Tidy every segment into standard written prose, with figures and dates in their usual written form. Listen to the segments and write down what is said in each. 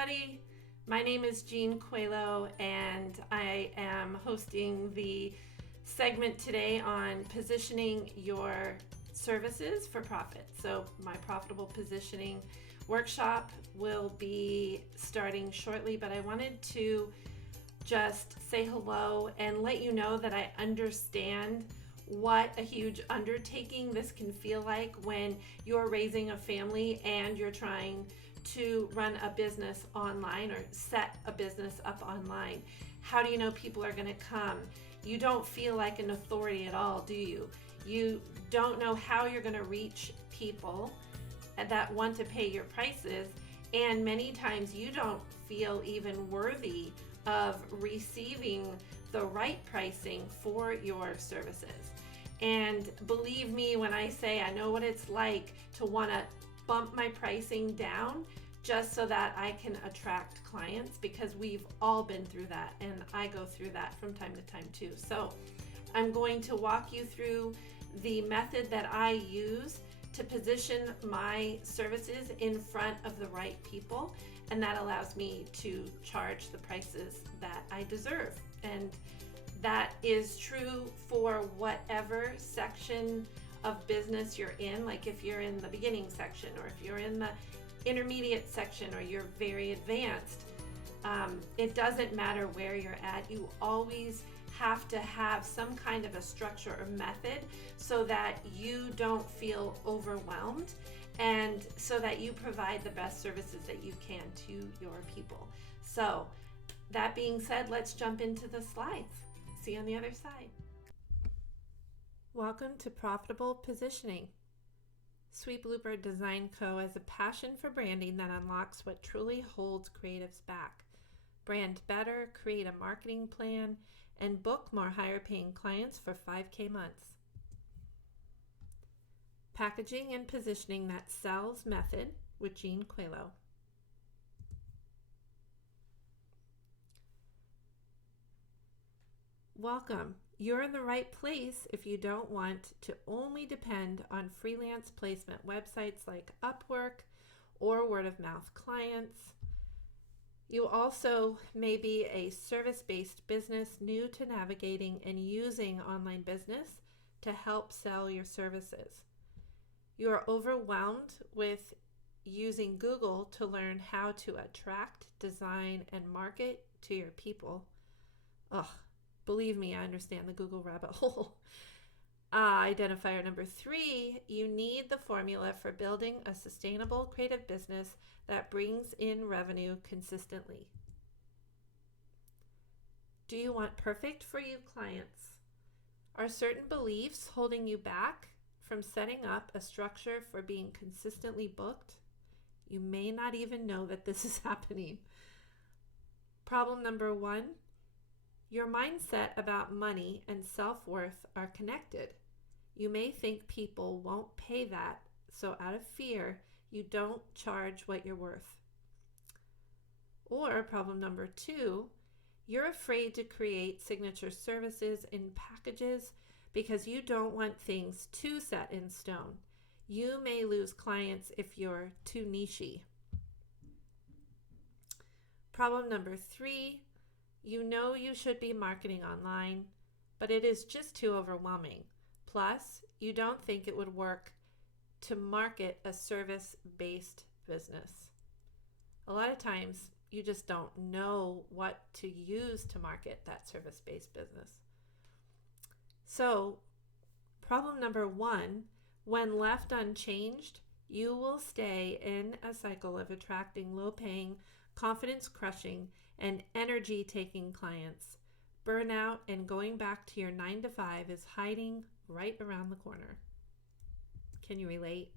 everybody. My name is Jean Coelho, and I am hosting the segment today on positioning your services for profit. So my profitable positioning workshop will be starting shortly, but I wanted to just say hello and let you know that I understand what a huge undertaking this can feel like when you're raising a family and you're trying to run a business online or set a business up online. How do you know people are going to come? You don't feel like an authority at all, do you? You don't know how you're going to reach people that want to pay your prices, and many times you don't feel even worthy of receiving the right pricing for your services. And believe me when I say I know what it's like to want to bump my pricing down just so that I can attract clients, because we've all been through that, and I go through that from time to time too. So I'm going to walk you through the method that I use to position my services in front of the right people, and that allows me to charge the prices that I deserve. And that is true for whatever section of business you're in. Like if you're in the beginning section, or if you're in the intermediate section, or you're very advanced, it doesn't matter where you're at. You always have to have some kind of a structure or method so that you don't feel overwhelmed, and so that you provide the best services that you can to your people. So that being said, let's jump into the slides. See you on the other side. Welcome to Profitable Positioning. Sweet Bluebird Design Co. has a passion for branding that unlocks what truly holds creatives back. Brand better, create a marketing plan, and book more higher paying clients for 5K months. Packaging and Positioning That Sells Method with Jean Coelho. Welcome. You're in the right place if you don't want to only depend on freelance placement websites like Upwork or word of mouth clients. You also may be a service-based business new to navigating and using online business to help sell your services. You are overwhelmed with using Google to learn how to attract, design, and market to your people. Ugh. Believe me, I understand the Google rabbit hole. Identifier number 3, you need the formula for building a sustainable creative business that brings in revenue consistently. Do you want perfect for you clients? Are certain beliefs holding you back from setting up a structure for being consistently booked? You may not even know that this is happening. Problem number 1, your mindset about money and self-worth are connected. You may think people won't pay that, so out of fear, you don't charge what you're worth. Or problem number 2, you're afraid to create signature services in packages because you don't want things too set in stone. You may lose clients if you're too niche-y. Problem number 3, you know you should be marketing online, but it is just too overwhelming. Plus, you don't think it would work to market a service-based business. A lot of times, you just don't know what to use to market that service-based business. So, problem number 1, when left unchanged, you will stay in a cycle of attracting low-paying, confidence-crushing, and energy-taking clients. Burnout and going back to your 9 to 5 is hiding right around the corner. Can you relate?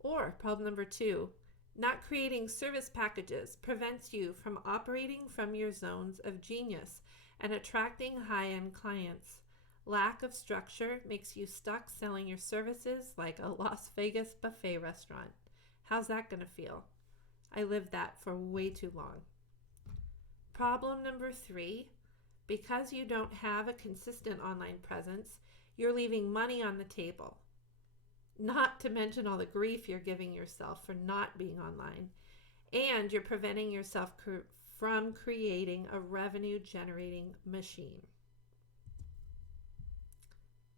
Or problem number 2, not creating service packages prevents you from operating from your zones of genius and attracting high-end clients. Lack of structure makes you stuck selling your services like a Las Vegas buffet restaurant. How's that going to feel? I lived that for way too long. Problem number 3, because you don't have a consistent online presence, you're leaving money on the table. Not to mention all the grief you're giving yourself for not being online. and you're preventing yourself from creating a revenue generating machine.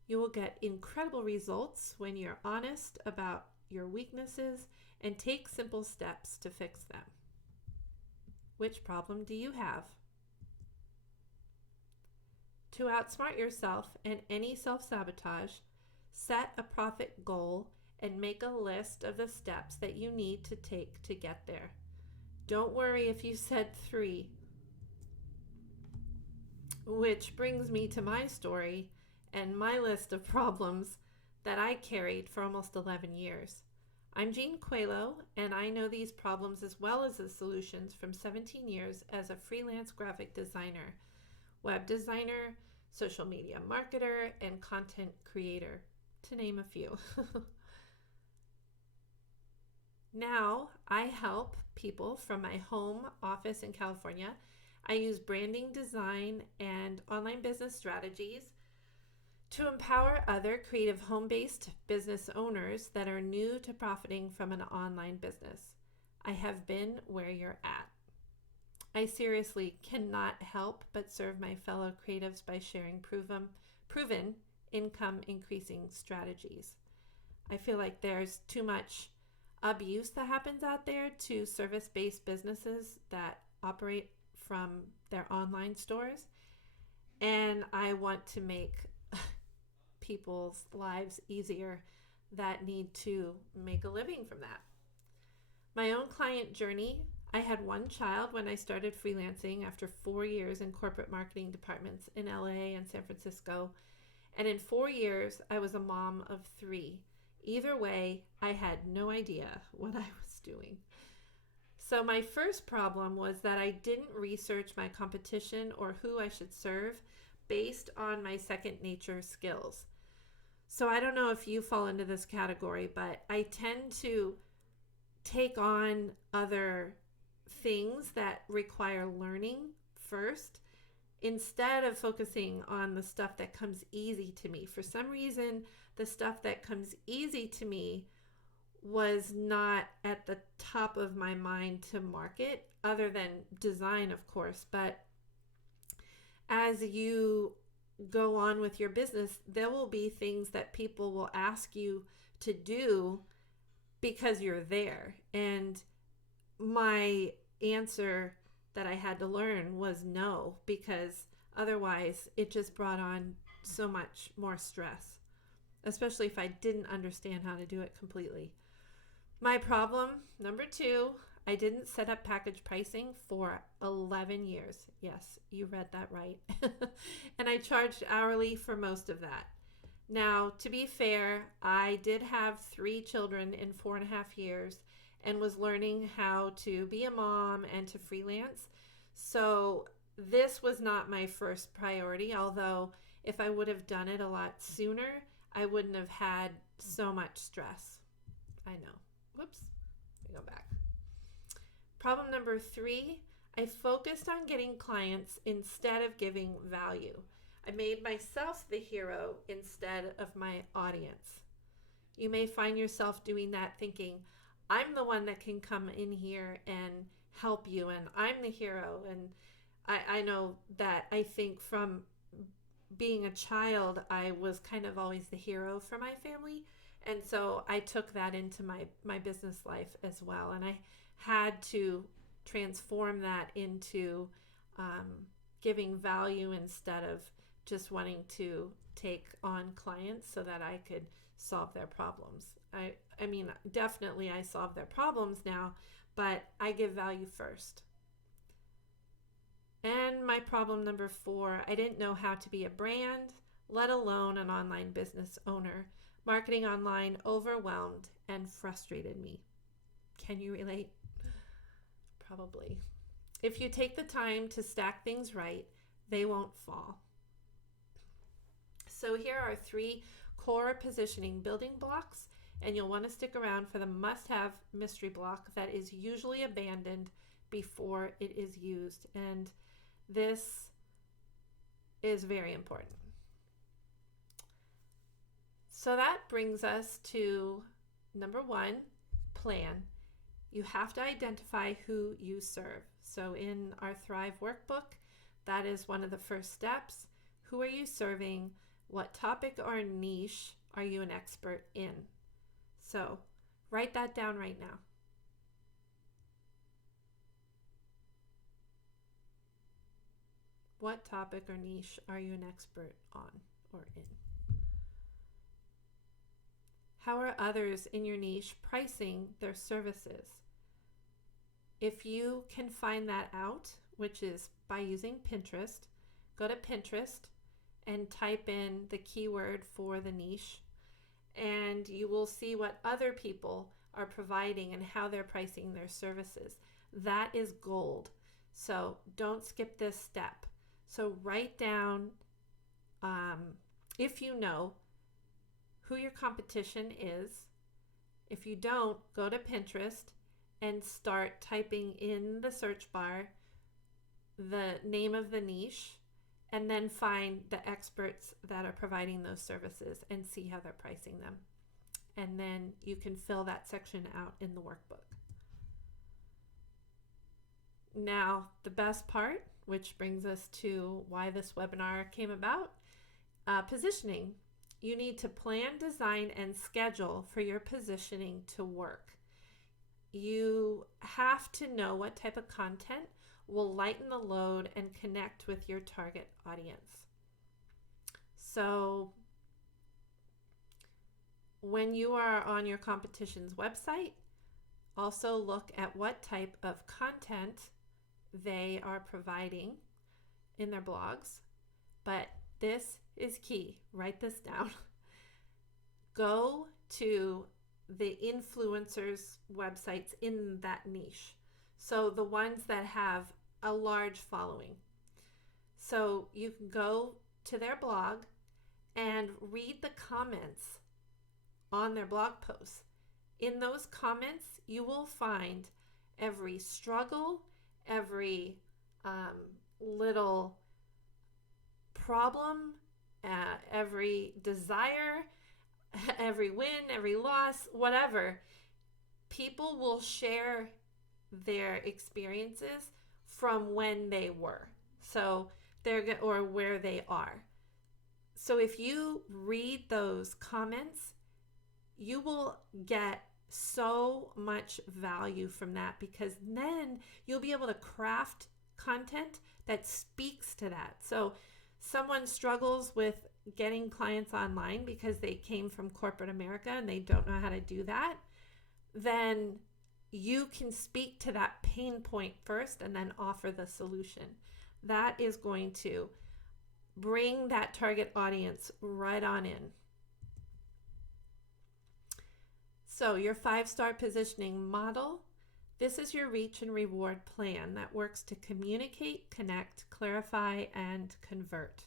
You will get incredible results when you're honest about your weaknesses and take simple steps to fix them. Which problem do you have? To outsmart yourself and any self-sabotage, set a profit goal and make a list of the steps that you need to take to get there. Don't worry if you said 3. Which brings me to my story and my list of problems that I carried for almost 11 years. I'm Jean Coelho, and I know these problems as well as the solutions from 17 years as a freelance graphic designer, web designer, social media marketer, and content creator, to name a few. Now, I help people from my home office in California. I use branding, design, and online business strategies to empower other creative home-based business owners that are new to profiting from an online business. I have been where you're at. I seriously cannot help but serve my fellow creatives by sharing proven income increasing strategies. I feel like there's too much abuse that happens out there to service-based businesses that operate from their online stores, and I want to make people's lives easier that need to make a living from that. My own client journey: I had one child when I started freelancing after 4 years in corporate marketing departments in LA and San Francisco, and in 4 years I was a mom of 3. Either way, I had no idea what I was doing. So my first problem was that I didn't research my competition or who I should serve based on my second nature skills. So I don't know if you fall into this category, but I tend to take on other things that require learning first instead of focusing on the stuff that comes easy to me. For some reason, the stuff that comes easy to me was not at the top of my mind to market, other than design, of course. But as you go on with your business, there will be things that people will ask you to do because you're there. And my answer that I had to learn was no, because otherwise it just brought on so much more stress, especially if I didn't understand how to do it completely. My problem number 2, I didn't set up package pricing for 11 years. Yes, you read that right. And I charged hourly for most of that. Now, to be fair, I did have 3 children in 4.5 years and was learning how to be a mom and to freelance. So this was not my first priority, although if I would have done it a lot sooner, I wouldn't have had so much stress. I know. Whoops. Let me go back. Problem number 3, I focused on getting clients instead of giving value. I made myself the hero instead of my audience. You may find yourself doing that, thinking, I'm the one that can come in here and help you, and I'm the hero. And I know that I think from being a child, I was kind of always the hero for my family. And so I took that into my business life as well. And I had to transform that into giving value instead of just wanting to take on clients so that I could solve their problems. I mean, definitely I solve their problems now, but I give value first. And my problem number 4, I didn't know how to be a brand, let alone an online business owner. Marketing online overwhelmed and frustrated me. Can you relate? Probably. If you take the time to stack things right, they won't fall. So here are 3 core positioning building blocks, and you'll want to stick around for the must-have mystery block that is usually abandoned before it is used. And this is very important. So that brings us to number 1, plan. You have to identify who you serve. So in our Thrive workbook, that is one of the first steps. Who are you serving? What topic or niche are you an expert in? So write that down right now. What topic or niche are you an expert on or in? How are others in your niche pricing their services? If you can find that out, which is by using Pinterest, go to Pinterest and type in the keyword for the niche, and you will see what other people are providing and how they're pricing their services. That is gold. So don't skip this step. So write down, if you know, who your competition is. If you don't, go to Pinterest and start typing in the search bar the name of the niche, and then find the experts that are providing those services and see how they're pricing them. And then you can fill that section out in the workbook. Now, the best part, which brings us to why this webinar came about, positioning. You need to plan, design, and schedule for your positioning to work. You have to know what type of content will lighten the load and connect with your target audience. So when you are on your competition's website, also look at what type of content they are providing in their blogs. But this is key. Write this down. Go to the influencers' websites in that niche. So the ones that have a large following. So you can go to their blog and read the comments on their blog posts. In those comments, you will find every struggle, every little problem, every desire, every win, every loss, whatever. People will share their experiences from when they were, so or where they are. So if you read those comments, you will get so much value from that, because then you'll be able to craft content that speaks to that. So someone struggles with getting clients online because they came from corporate America and they don't know how to do that, then you can speak to that pain point first and then offer the solution. That is going to bring that target audience right on in. So your 5-star positioning model, this is your reach and reward plan that works to communicate, connect, clarify, and convert.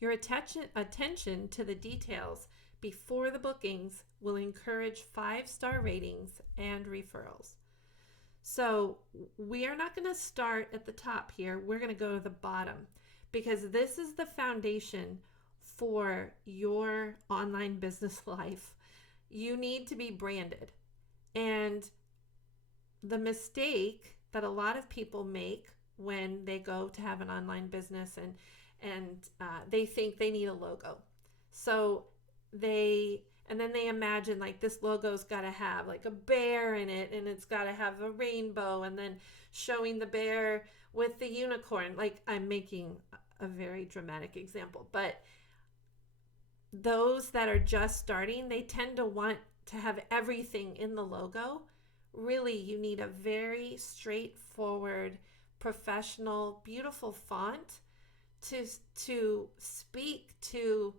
Your attention to the details before the bookings will encourage 5-star ratings and referrals. So we are not going to start at the top here. We're going to go to the bottom, because this is the foundation for your online business life. You need to be branded. And the mistake that a lot of people make when they go to have an online business and they think they need a logo. So then they imagine like this logo's got to have like a bear in it, and it's got to have a rainbow, and then showing the bear with the unicorn. Like, I'm making a very dramatic example, but those that are just starting, they tend to want to have everything in the logo. Really, you need a very straightforward, professional, beautiful font to speak to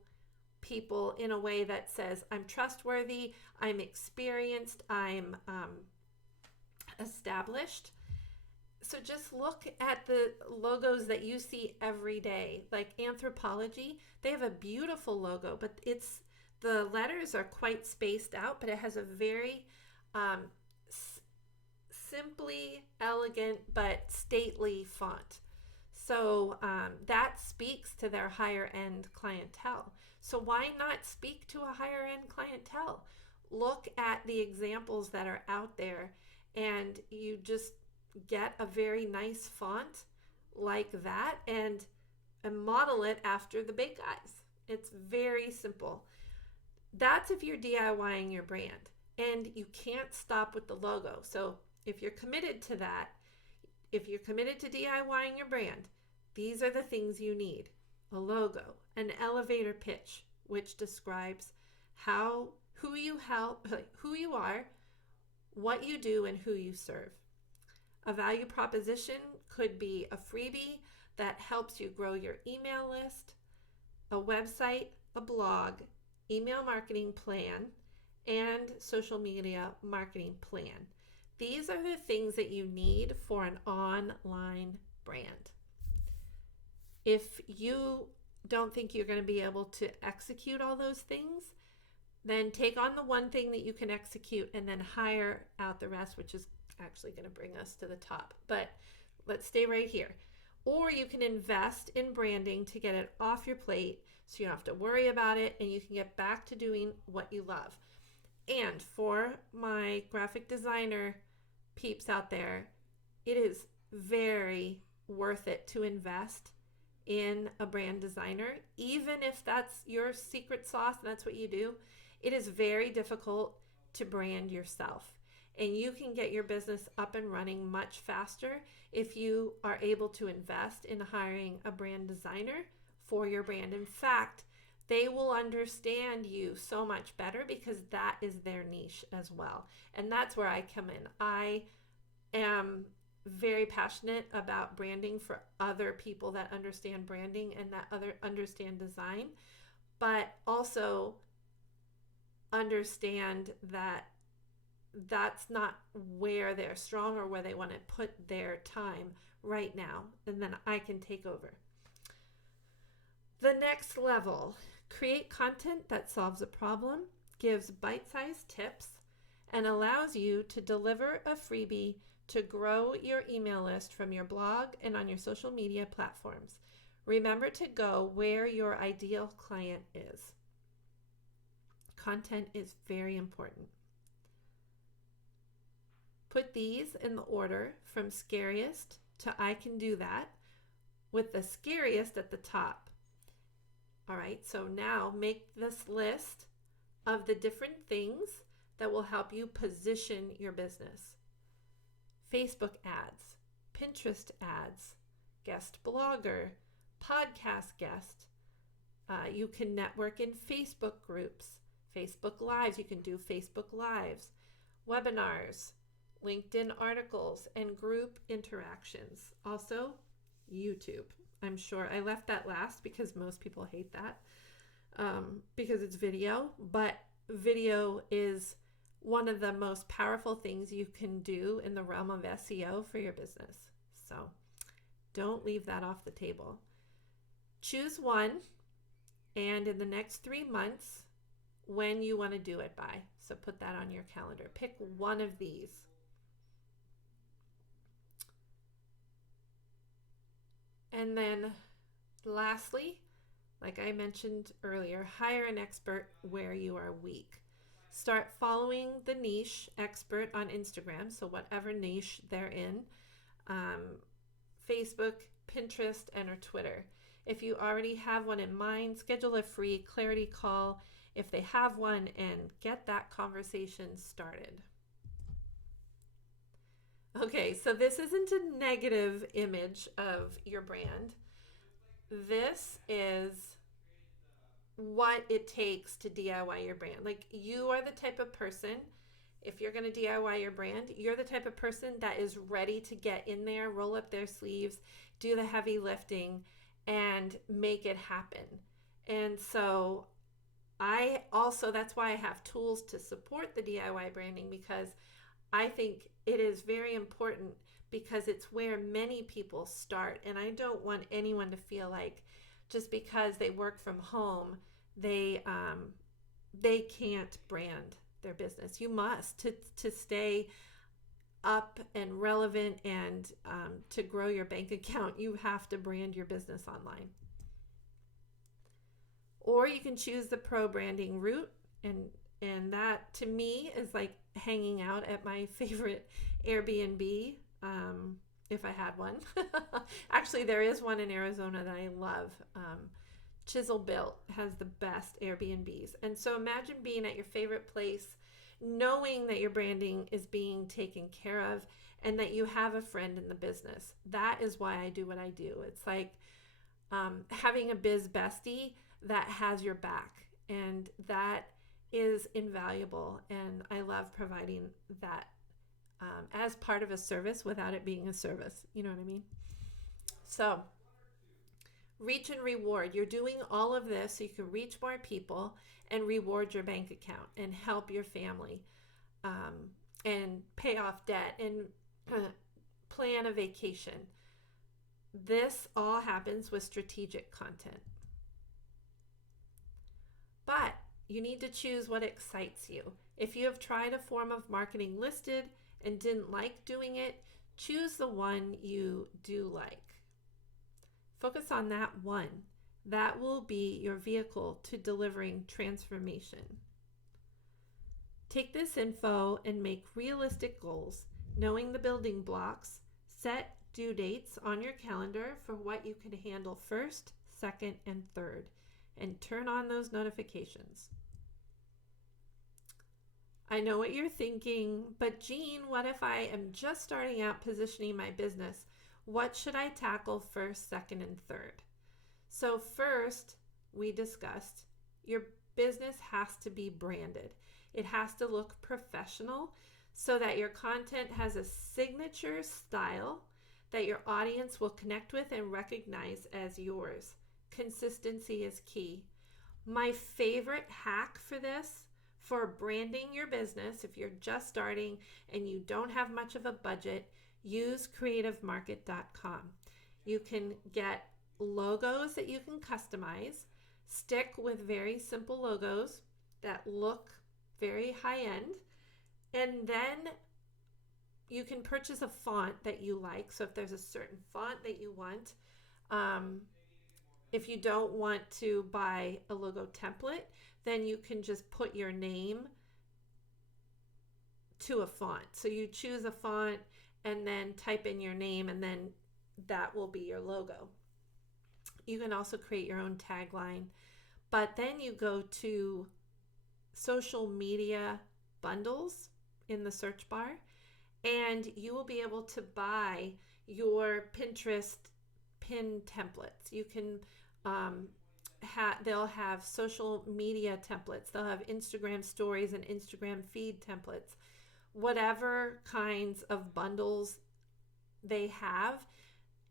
people in a way that says, I'm trustworthy, I'm experienced, I'm established. So just look at the logos that you see every day. Like Anthropology, they have a beautiful logo, but the letters are quite spaced out, but it has a very simply elegant but stately font. So that speaks to their higher end clientele. So why not speak to a higher end clientele? Look at the examples that are out there and you just get a very nice font like that and model it after the big guys. It's very simple. That's if you're DIYing your brand, and you can't stop with the logo. So if you're committed to that, if you're committed to DIYing your brand, these are the things you need: a logo, an elevator pitch, which describes who you help, who you are, what you do, and who you serve. A value proposition could be a freebie that helps you grow your email list, a website, a blog, email marketing plan, and social media marketing plan. These are the things that you need for an online brand. If you don't think you're going to be able to execute all those things, then take on the one thing that you can execute and then hire out the rest, which is actually going to bring us to the top. But let's stay right here. Or you can invest in branding to get it off your plate so you don't have to worry about it and you can get back to doing what you love. And for my graphic designer peeps out there, it is very worth it to invest in a brand designer, even if that's your secret sauce and that's what you do. It is very difficult to brand yourself, and you can get your business up and running much faster if you are able to invest in hiring a brand designer for your brand. In fact, they will understand you so much better because that is their niche as well. And that's where I come in. I am very passionate about branding for other people that understand branding and that understand design, but also understand that that's not where they're strong or where they want to put their time right now. And then I can take over. The next level: create content that solves a problem, gives bite-sized tips, and allows you to deliver a freebie to grow your email list from your blog and on your social media platforms. Remember to go where your ideal client is. Content is very important. Put these in the order from scariest to I can do that, with the scariest at the top. All right, so now make this list of the different things that will help you position your business. Facebook ads, Pinterest ads, guest blogger, podcast guest. You can network in Facebook groups, Facebook Lives. You can do Facebook Lives, webinars, LinkedIn articles, and group interactions. Also, YouTube. I'm sure I left that last because most people hate that because it's video, but video is one of the most powerful things you can do in the realm of SEO for your business. So don't leave that off the table. Choose one, and in the next 3 months, when you want to do it by. So put that on your calendar. Pick one of these. And then lastly, like I mentioned earlier, hire an expert where you are weak. Start following the niche expert on Instagram, so whatever niche they're in, Facebook, Pinterest, and or Twitter. If you already have one in mind, schedule a free clarity call if they have one and get that conversation started. Okay, so this isn't a negative image of your brand. This is what it takes to DIY your brand. Like, you are the type of person, if you're going to DIY your brand, you're the type of person that is ready to get in there, roll up their sleeves, do the heavy lifting, and make it happen. And so that's why I have tools to support the DIY branding, because I think it is very important, because it's where many people start. And I don't want anyone to feel like just because they work from home, they can't brand their business. You must, to stay up and relevant and to grow your bank account, you have to brand your business online. Or you can choose the pro branding route, and that to me is like hanging out at my favorite Airbnb, if I had one. Actually, there is one in Arizona that I love. Chisel Built has the best Airbnbs. And so imagine being at your favorite place, knowing that your branding is being taken care of and that you have a friend in the business. That is why I do what I do. It's like having a biz bestie that has your back, and that is invaluable. And I love providing that as part of a service without it being a service. You know what I mean? So, reach and reward. You're doing all of this so you can reach more people and reward your bank account and help your family, and pay off debt and plan a vacation. This all happens with strategic content. But you need to choose what excites you. If you have tried a form of marketing listed and didn't like doing it, choose the one you do like. Focus on that one. That will be your vehicle to delivering transformation. Take this info and make realistic goals, knowing the building blocks. Set due dates on your calendar for what you can handle first, second, and third, and turn on those notifications. I know what you're thinking, but Jean, what if I am just starting out positioning my business? What should I tackle first, second, and third? So first, we discussed, your business has to be branded. It has to look professional so that your content has a signature style that your audience will connect with and recognize as yours. Consistency is key. My favorite hack for this, for branding your business, if you're just starting and you don't have much of a budget, use creativemarket.com. You can get logos that you can customize. Stick with very simple logos that look very high end. And then you can purchase a font that you like. So if there's a certain font that you want, if you don't want to buy a logo template, then you can just put your name to a font. So you choose a font and then type in your name, and then that will be your logo. You can also create your own tagline, but then you go to social media bundles in the search bar, and you will be able to buy your Pinterest pin templates. You can they'll have social media templates. They'll have Instagram stories and Instagram feed templates. Whatever kinds of bundles they have,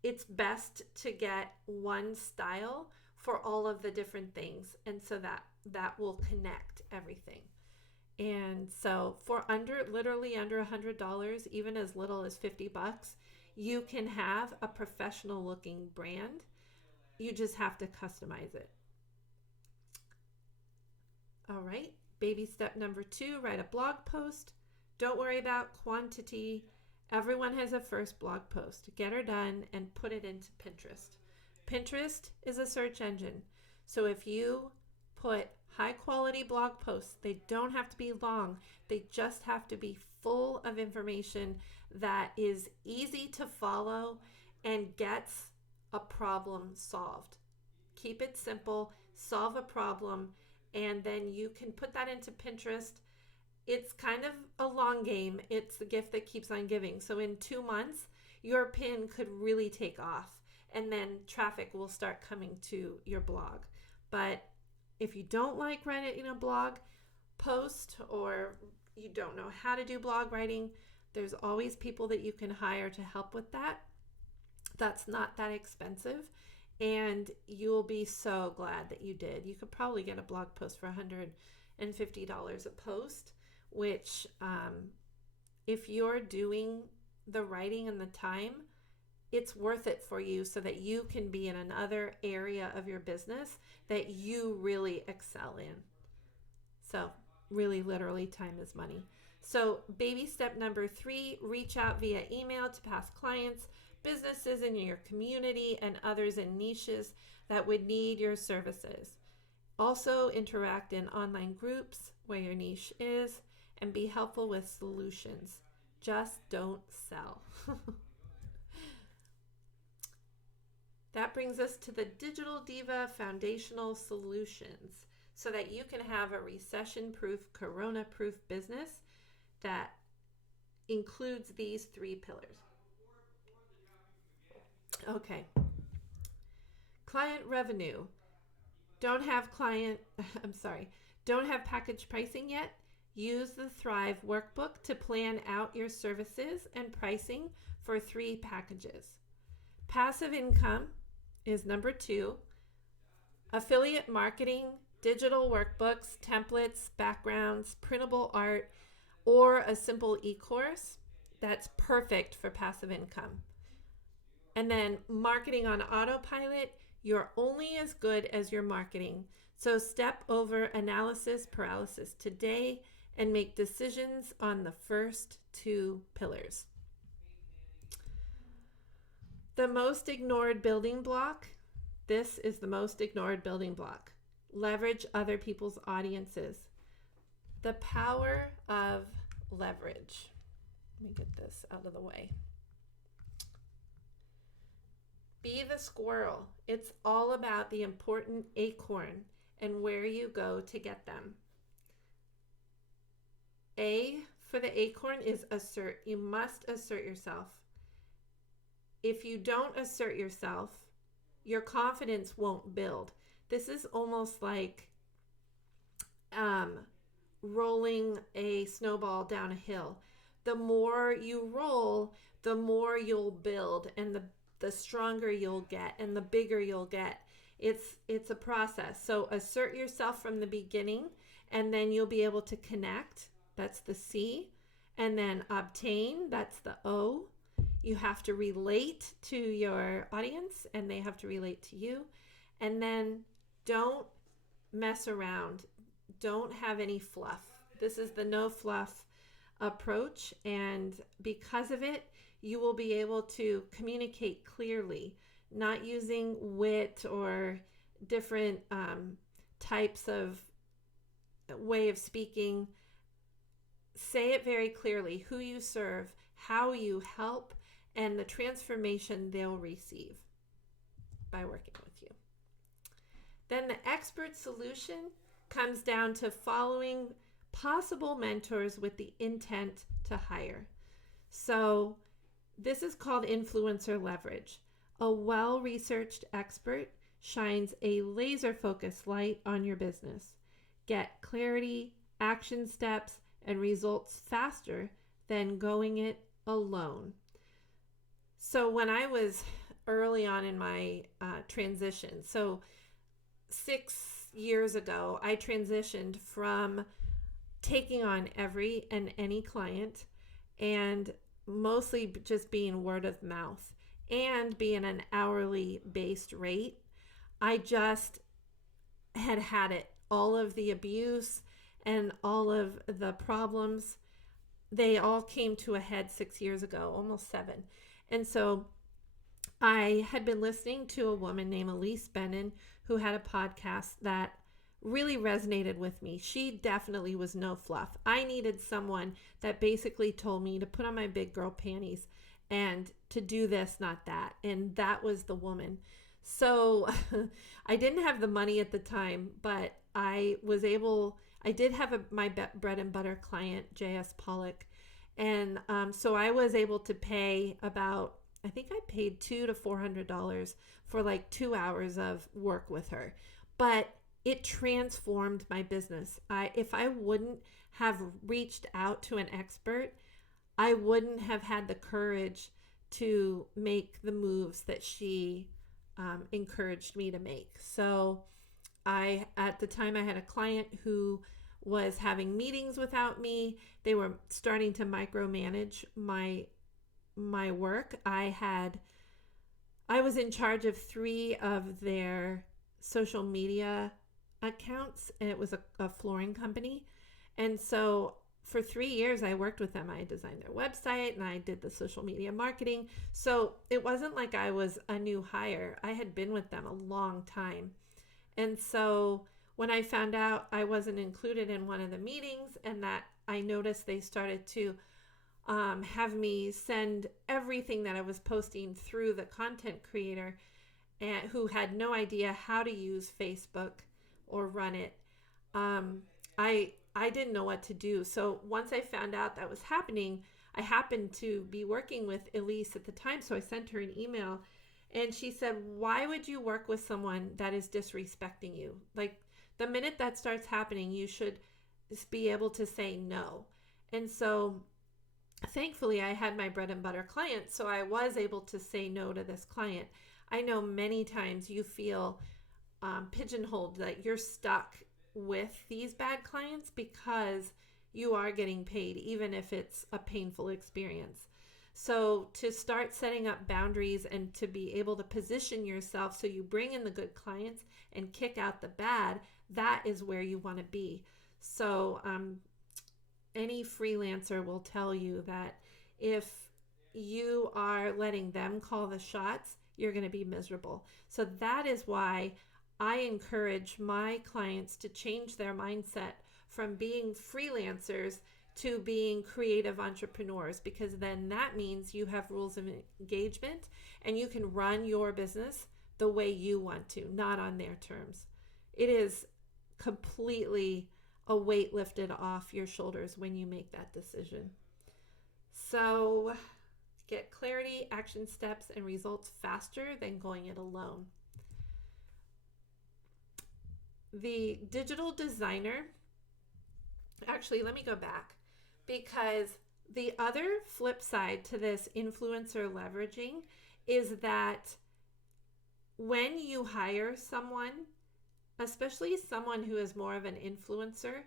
it's best to get one style for all of the different things, and so that will connect everything. And so for literally under $100, even as little as $50, you can have a professional looking brand. You just have to customize it. All right, baby step number 2, write a blog post. Don't worry about quantity. Everyone has a first blog post. Get her done and put it into Pinterest. Pinterest is a search engine. So if you put high quality blog posts, they don't have to be long. They just have to be full of information that is easy to follow and gets a problem solved. Keep it simple, solve a problem, and then you can put that into Pinterest. It's kind of a long game. It's the gift that keeps on giving. So in 2 months, your pin could really take off, and then traffic will start coming to your blog. But if you don't like writing a blog post, or you don't know how to do blog writing, there's always people that you can hire to help with that. That's not that expensive, and you'll be so glad that you did. You could probably get a blog post for $150 a post, which if you're doing the writing and the time, it's worth it for you so that you can be in another area of your business that you really excel in. So really, literally, time is money. So baby step number 3, reach out via email to past clients, businesses in your community, and others in niches that would need your services. Also interact in online groups where your niche is, and be helpful with solutions. Just don't sell. That brings us to the Digital Diva Foundational Solutions so that you can have a recession-proof, corona-proof business that includes these 3 pillars. Okay. Client revenue. Don't have package pricing yet? Use the Thrive workbook to plan out your services and pricing for 3 packages. Passive income is number 2. Affiliate marketing, digital workbooks, templates, backgrounds, printable art, or a simple e-course. That's perfect for passive income. And then marketing on autopilot, you're only as good as your marketing. So step over analysis paralysis today and make decisions on the first 2 pillars. The most ignored building block. This is the most ignored building block. Leverage other people's audiences. The power of leverage. Let me get this out of the way. Be the squirrel. It's all about the important acorn and where you go to get them. A for the acorn is assert. You must assert yourself. If you don't assert yourself, your confidence won't build. This is almost like rolling a snowball down a hill. The more you roll, the more you'll build, and the stronger you'll get and the bigger you'll get. It's a process. So assert yourself from the beginning, and then you'll be able to connect. That's the C. And then obtain, that's the O. You have to relate to your audience, and they have to relate to you. And then don't mess around. Don't have any fluff. This is the no fluff approach, and because of it, you will be able to communicate clearly, not using wit or different types of way of speaking. Say it very clearly, who you serve, how you help, and the transformation they'll receive by working with you. Then the expert solution comes down to following possible mentors with the intent to hire. So this is called influencer leverage. A well-researched expert shines a laser-focused light on your business. Get clarity, action steps, and results faster than going it alone. So when I was early on in my transition, so 6 years ago, I transitioned from taking on every and any client and mostly just being word of mouth and being an hourly based rate. I just had it. All of the abuse and all of the problems, they all came to a head 6 years ago, almost 7. And so I had been listening to a woman named Elise Bennon who had a podcast that really resonated with me. She definitely was no fluff. I needed someone that basically told me to put on my big girl panties and to do this, not that. And that was the woman. So I didn't have the money at the time, but I did have my bread and butter client, J.S. Pollock. And so I was able to pay about, I think I paid $200 to $400 for like 2 hours of work with her. But it transformed my business. If I wouldn't have reached out to an expert, I wouldn't have had the courage to make the moves that she encouraged me to make. So at the time I had a client who was having meetings without me. They were starting to micromanage my work. I was in charge of 3 of their social media accounts, and it was a flooring company. And so for 3 years I worked with them. I designed their website and I did the social media marketing. So it wasn't like I was a new hire. I had been with them a long time. And so when I found out I wasn't included in one of the meetings and that I noticed they started to have me send everything that I was posting through the content creator, and who had no idea how to use Facebook or run it. Um, I didn't know what to do. So once I found out that was happening, I happened to be working with Elise at the time, so I sent her an email, and she said, "Why would you work with someone that is disrespecting you? Like, the minute that starts happening, you should be able to say no." And so thankfully, I had my bread and butter client, so I was able to say no to this client. I know many times you feel pigeonholed, that you're stuck with these bad clients because you are getting paid, even if it's a painful experience. So to start setting up boundaries and to be able to position yourself so you bring in the good clients and kick out the bad, that is where you want to be. So any freelancer will tell you that if you are letting them call the shots, you're going to be miserable. So that is why I encourage my clients to change their mindset from being freelancers to being creative entrepreneurs, because then that means you have rules of engagement and you can run your business the way you want to, not on their terms. It is completely a weight lifted off your shoulders when you make that decision. So get clarity, action steps, and results faster than going it alone. The digital designer, actually, let me go back, because the other flip side to this influencer leveraging is that when you hire someone, especially someone who is more of an influencer,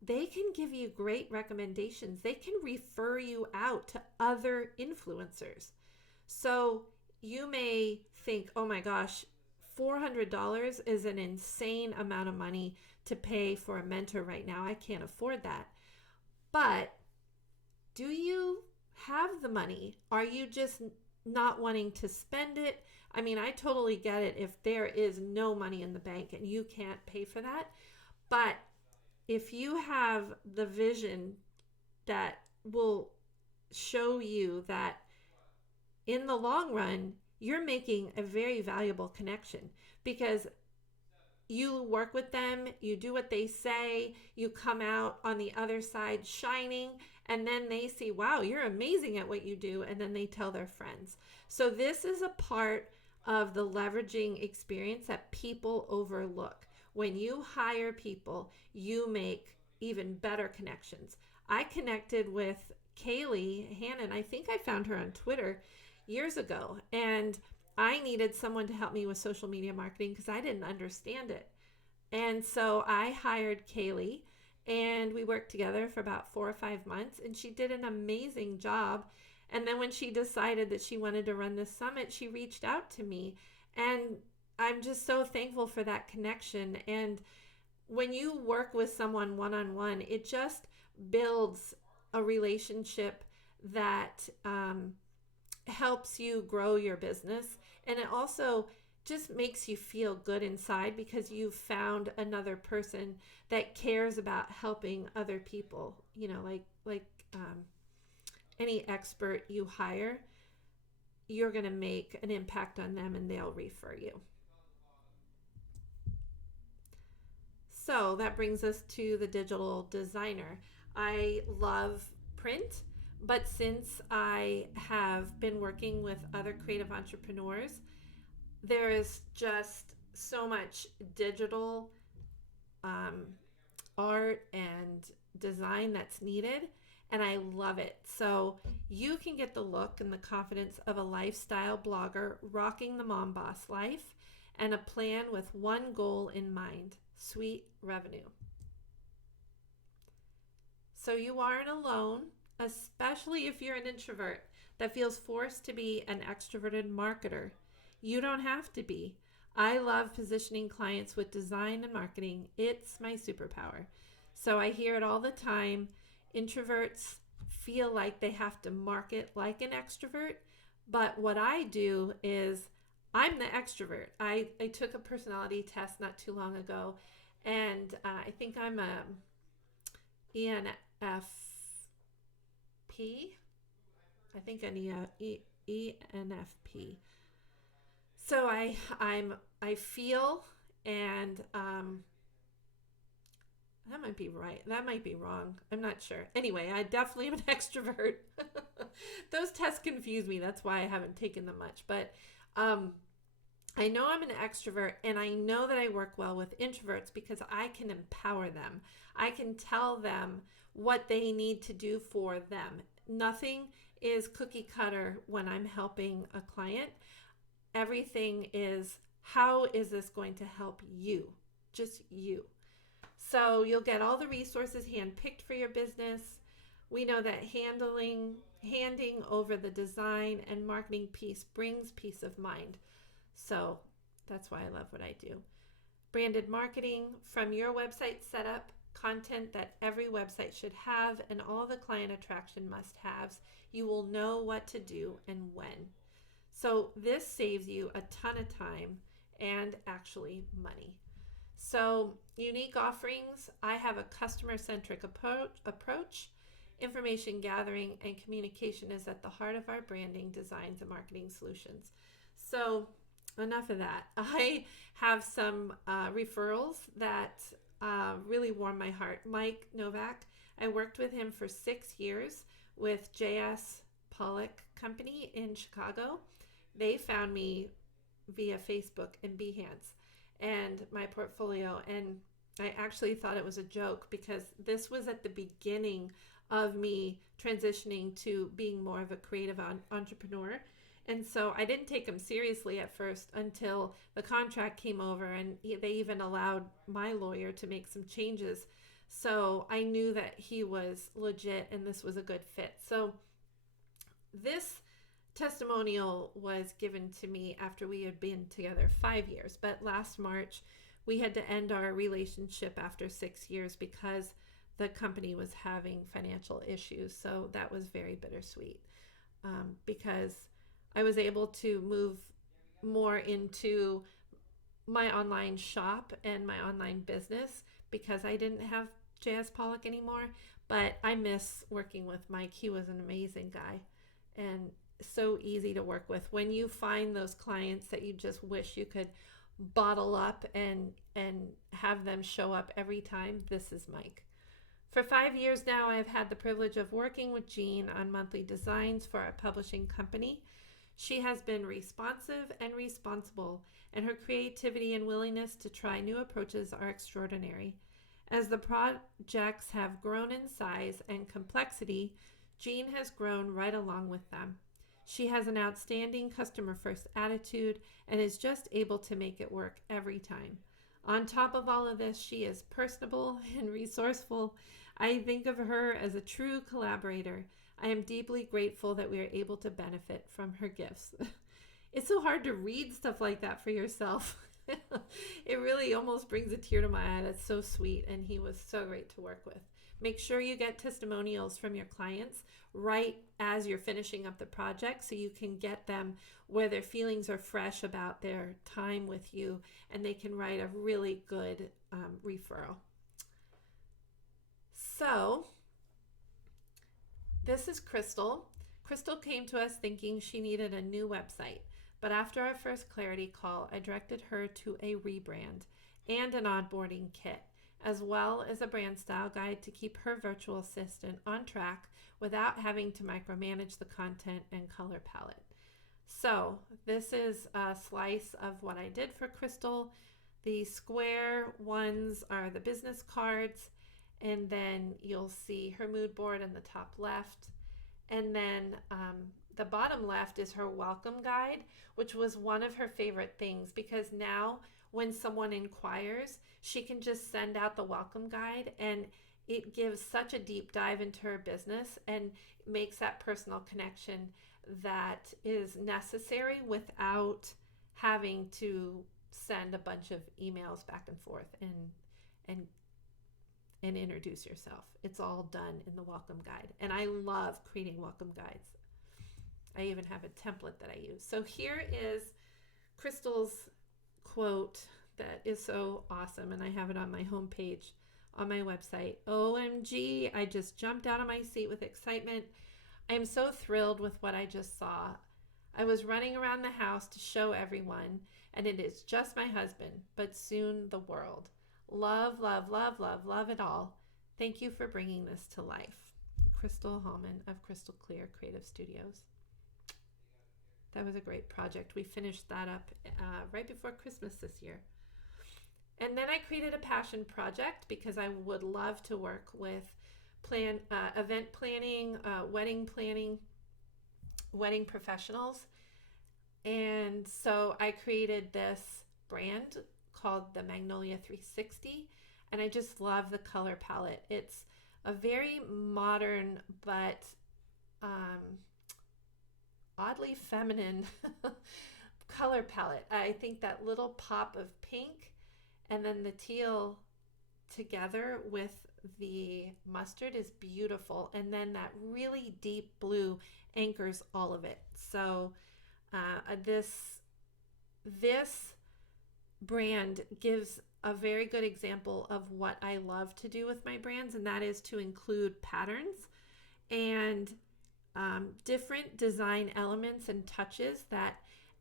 they can give you great recommendations. They can refer you out to other influencers. So you may think, oh my gosh, $400 is an insane amount of money to pay for a mentor right now. I can't afford that. But do you have the money? Are you just not wanting to spend it? I mean, I totally get it if there is no money in the bank and you can't pay for that. But if you have the vision that will show you that in the long run, you're making a very valuable connection, because you work with them, you do what they say, you come out on the other side shining, and then they see, wow, you're amazing at what you do, and then they tell their friends. So this is a part of the leveraging experience that people overlook. When you hire people, you make even better connections. I connected with Kaylee Hannon. I think I found her on Twitter years ago, and I needed someone to help me with social media marketing because I didn't understand it. And so I hired Kaylee, and we worked together for about 4 or 5 months, and she did an amazing job. And then when she decided that she wanted to run this summit, she reached out to me, and I'm just so thankful for that connection. And when you work with someone one-on-one, it just builds a relationship that helps you grow your business. And it also just makes you feel good inside because you've found another person that cares about helping other people. You know, like any expert you hire, you're going to make an impact on them and they'll refer you. So that brings us to the digital designer. I love print, but since I have been working with other creative entrepreneurs, there is just so much digital art and design that's needed, and I love it. So you can get the look and the confidence of a lifestyle blogger rocking the mom boss life, and a plan with one goal in mind: sweet revenue. So you aren't alone, especially if you're an introvert that feels forced to be an extroverted marketer. You don't have to be. I love positioning clients with design and marketing. It's my superpower. So I hear it all the time. Introverts feel like they have to market like an extrovert. But what I do is I'm the extrovert. I took a personality test not too long ago, and I think I'm a ENFP. I think an ENFP. So I feel, and that might be right. That might be wrong. I'm not sure. Anyway, I definitely am an extrovert. Those tests confuse me. That's why I haven't taken them much. But I know I'm an extrovert, and I know that I work well with introverts because I can empower them. I can tell them what they need to do for them. Nothing is cookie cutter when I'm helping a client. Everything is, how is this going to help you? Just you. So you'll get all the resources handpicked for your business. We know that handing over the design and marketing piece brings peace of mind. So that's why I love what I do. Branded marketing, from your website setup, content that every website should have, and all the client attraction must-haves. You will know what to do and when. So this saves you a ton of time and actually money. So unique offerings, I have a customer-centric approach. Information gathering and communication is at the heart of our branding, designs, and marketing solutions. So enough of that. I have some referrals that really warm my heart. Mike Novak, I worked with him for 6 years with JS Pollock Company in Chicago. They found me via Facebook and Behance and my portfolio, and I actually thought it was a joke because this was at the beginning of me transitioning to being more of a creative entrepreneur. And so I didn't take him seriously at first until the contract came over, and they even allowed my lawyer to make some changes. So I knew that he was legit and this was a good fit. So this testimonial was given to me after we had been together 5 years. But last March, we had to end our relationship after 6 years because the company was having financial issues. So that was very bittersweet because I was able to move more into my online shop and my online business because I didn't have JS Pollock anymore. But I miss working with Mike. He was an amazing guy and so easy to work with. When you find those clients that you just wish you could bottle up and have them show up every time, this is Mike. For 5 years now, I've had the privilege of working with Jean on monthly designs for our publishing company. She has been responsive and responsible, and her creativity and willingness to try new approaches are extraordinary. As the projects have grown in size and complexity, Jean has grown right along with them. She has an outstanding customer-first attitude and is just able to make it work every time. On top of all of this, she is personable and resourceful. I think of her as a true collaborator. I am deeply grateful that we are able to benefit from her gifts. It's so hard to read stuff like that for yourself. It really almost brings a tear to my eye. That's so sweet, and he was so great to work with. Make sure you get testimonials from your clients right as you're finishing up the project so you can get them where their feelings are fresh about their time with you and they can write a really good referral. So this is Crystal. Crystal came to us thinking she needed a new website, but after our first clarity call, I directed her to a rebrand and an onboarding kit, as well as a brand style guide to keep her virtual assistant on track without having to micromanage the content and color palette. So this is a slice of what I did for Crystal. The square ones are the business cards, and then you'll see her mood board in the top left. And then the bottom left is her welcome guide, which was one of her favorite things because now when someone inquires, she can just send out the welcome guide and it gives such a deep dive into her business and makes that personal connection that is necessary without having to send a bunch of emails back and forth and introduce yourself. It's all done in the welcome guide. And I love creating welcome guides. I even have a template that I use. So here is Crystal's quote that is so awesome, and I have it on my homepage on my website. OMG, I just jumped out of my seat with excitement. I am so thrilled with what I just saw. I was running around the house to show everyone, and it is just my husband, but soon the world. Love, love, love, love, love it all. Thank you for bringing this to life. Crystal Hallman of Crystal Clear Creative Studios. That was a great project. We finished that up right before Christmas this year. And then I created a passion project because I would love to work with event planning, wedding professionals. And so I created this brand called the Magnolia 360, and I just love the color palette. It's a very modern but oddly feminine color palette. I think that little pop of pink and then the teal together with the mustard is beautiful, and then that really deep blue anchors all of it. So this brand gives a very good example of what I love to do with my brands, and that is to include patterns and different design elements and touches that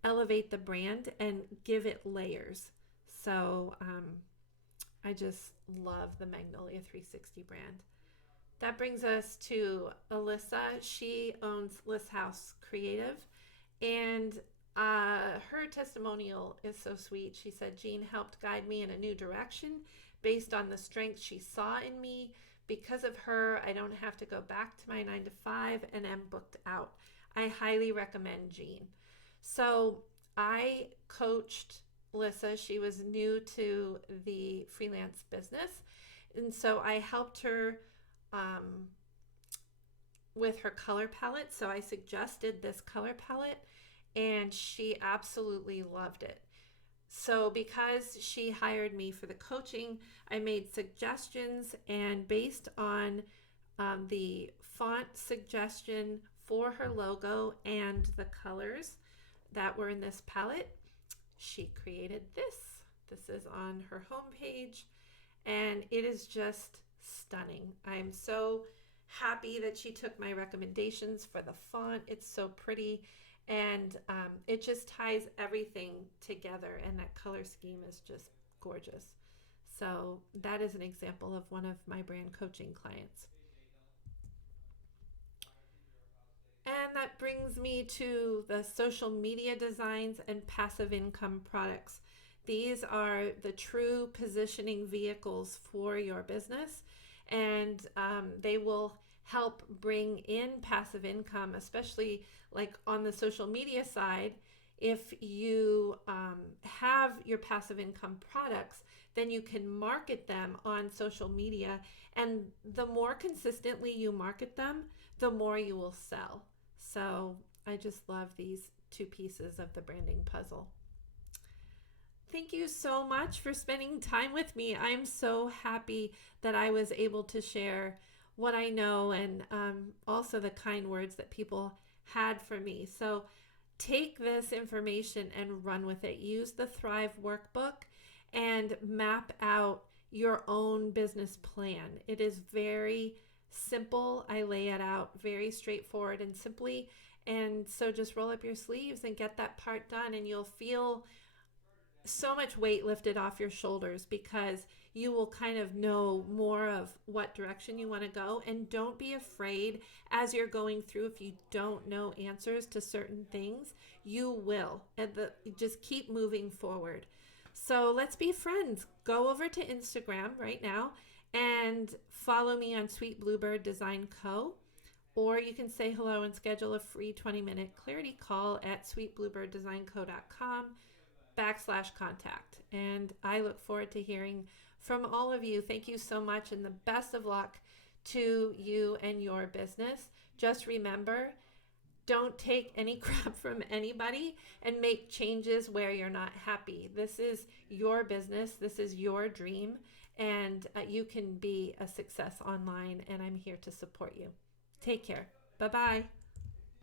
elevate the brand and give it layers. So I just love the Magnolia 360 brand. That brings us to Alyssa. She owns Liss House Creative, and her testimonial is so sweet. She said, Jean helped guide me in a new direction based on the strength she saw in me. Because of her, I don't have to go back to my 9 to 5 and am booked out. I highly recommend Jean. So I coached Alyssa. She was new to the freelance business, and so I helped her with her color palette. So I suggested this color palette, and she absolutely loved it. So because she hired me for the coaching, I made suggestions, and based on the font suggestion for her logo and the colors that were in this palette, she created this. This is on her homepage, and it is just stunning. I'm so happy that she took my recommendations for the font. It's so pretty, and it just ties everything together, and that color scheme is just gorgeous. So that is an example of one of my brand coaching clients. And that brings me to the social media designs and passive income products. These are the true positioning vehicles for your business, and they will help bring in passive income, especially like on the social media side. If you have your passive income products, then you can market them on social media, and the more consistently you market them, the more you will sell. So I just love these two pieces of the branding puzzle. Thank you so much for spending time with me. I'm so happy that I was able to share what I know, and also the kind words that people had for me. So take this information and run with it. Use the Thrive workbook and map out your own business plan. It is very simple. I lay it out very straightforward and simply. And so just roll up your sleeves and get that part done, and you'll feel so much weight lifted off your shoulders, because you will kind of know more of what direction you want to go. And don't be afraid as you're going through. If you don't know answers to certain things, you will. And just keep moving forward. So let's be friends. Go over to Instagram right now and follow me on Sweet Bluebird Design Co. Or you can say hello and schedule a free 20-minute clarity call at sweetbluebirddesignco.com/contact. And I look forward to hearing from all of you. Thank you so much, and the best of luck to you and your business. Just remember, don't take any crap from anybody and make changes where you're not happy. This is your business. This is your dream, and you can be a success online, and I'm here to support you. Take care. Bye-bye.